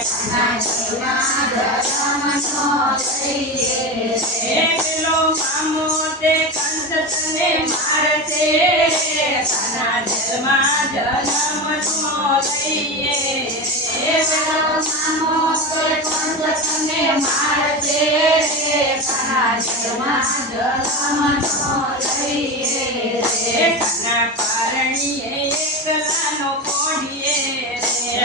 કાના જન્મા જન્મનો લઈએ હે પેલો મામો તે કંસ તને મારશે કાના જન્મા જન્મનો લઈએ હે પેલો મામો કોઈ કંસ તને મારશે કાના જન્મા જન્મનો લઈએ હે કાના પારણીએ એકલાનો કોઢીએ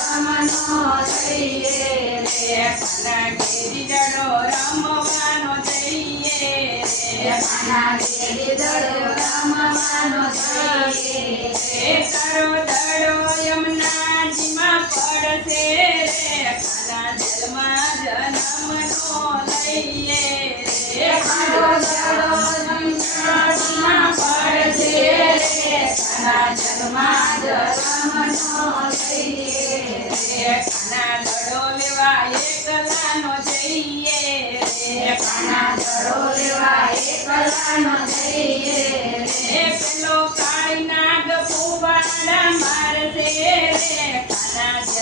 જન્મનો લઈએ હે કાના ઘેરી જડો રમવાનો જઈએ કના દેવી દળો રમવાનો જઈએ હે તારો દડો યમુનાજીમાં પડશે રે દડો રે જન્મા પેલો કાળી નાગ ફુવાડા મારશે રે કાના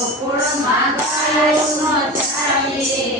ગોકુળમાં ગાયો ન ચાલીએ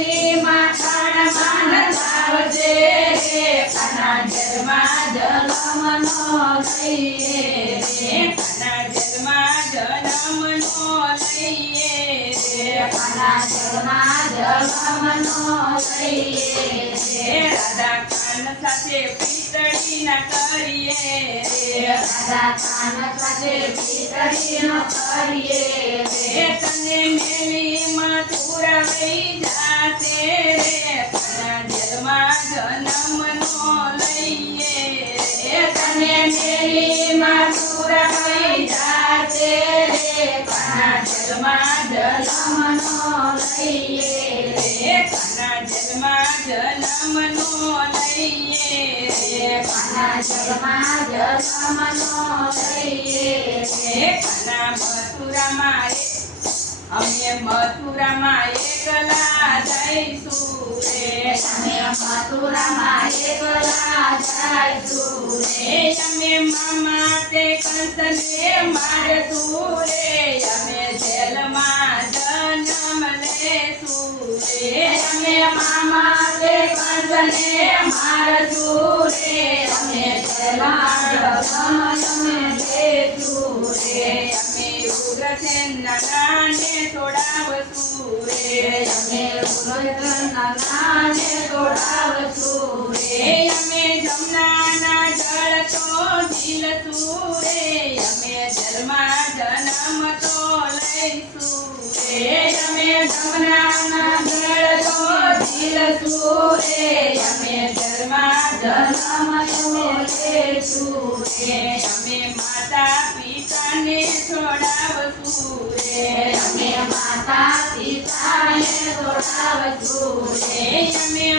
છત્રીમાં ખાણમાં નચાવજે રે કાના જન્મા જન્મનો લઈએ હે કાના જન્મા જન્મનો લઈએ જન્મા જન્મનો લઈએ હે રાધા કાન સાથે પીતળીના કરીએ. રે રાધા કાન સાથે પીતળીનો કરીએ. હે તને મેલી મથુરા વૈ જાશે રે. જન્મા જન્મનો લઈએ હે કાના જન્મા જન્મનો લઈએ રે કાના જન્મા જન્મનો લઈએ. હે કાના મથુરામાં અમે મથુરામાં એકલા જઈશું રે અમે મથુરામાં એકલા ಸೂರೆ ಯಮೆ ಮಾತೆ ಕಂಸನೆ ಮಾರ ಸೂರೆ ಯಮೆ ಜಲ ಮಾತ ನಮಲೆ ಸೂರೆ ಯಮೆ ಮಾತೆ ಕಂಸನೆ ಮಾರ ಸೂರೆ ಯಮೆ ಜಲ ಯಮೆ ಜೇ ಸೂರೆ ಯಮೆ ಉಗ್ರತೆ ನನಾನೆ ತೋಡಾವ ಸೂರೆ ಯಮೆ ಉಗ್ರತೆ ನನಾನೆ ತೋಡಾವ ಸೂರೆ ಯಮೆ તો ઝીલશું રે અમે જન્મા જન્મ તો લઈશું રે રે અમે જમનાના જળ તો જીલશું રે અમે જન્મા જન્મ તો લેશું રે રે અમે માતા પિતાને છોડાવશું રે અમે માતા પિતાને તોડાવશું રે રે અમે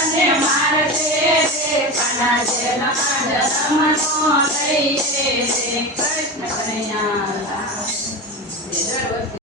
તને મારતે રે પના જે લખાંડ રમતો લઈએ રે કૃષ્ણ કનૈયા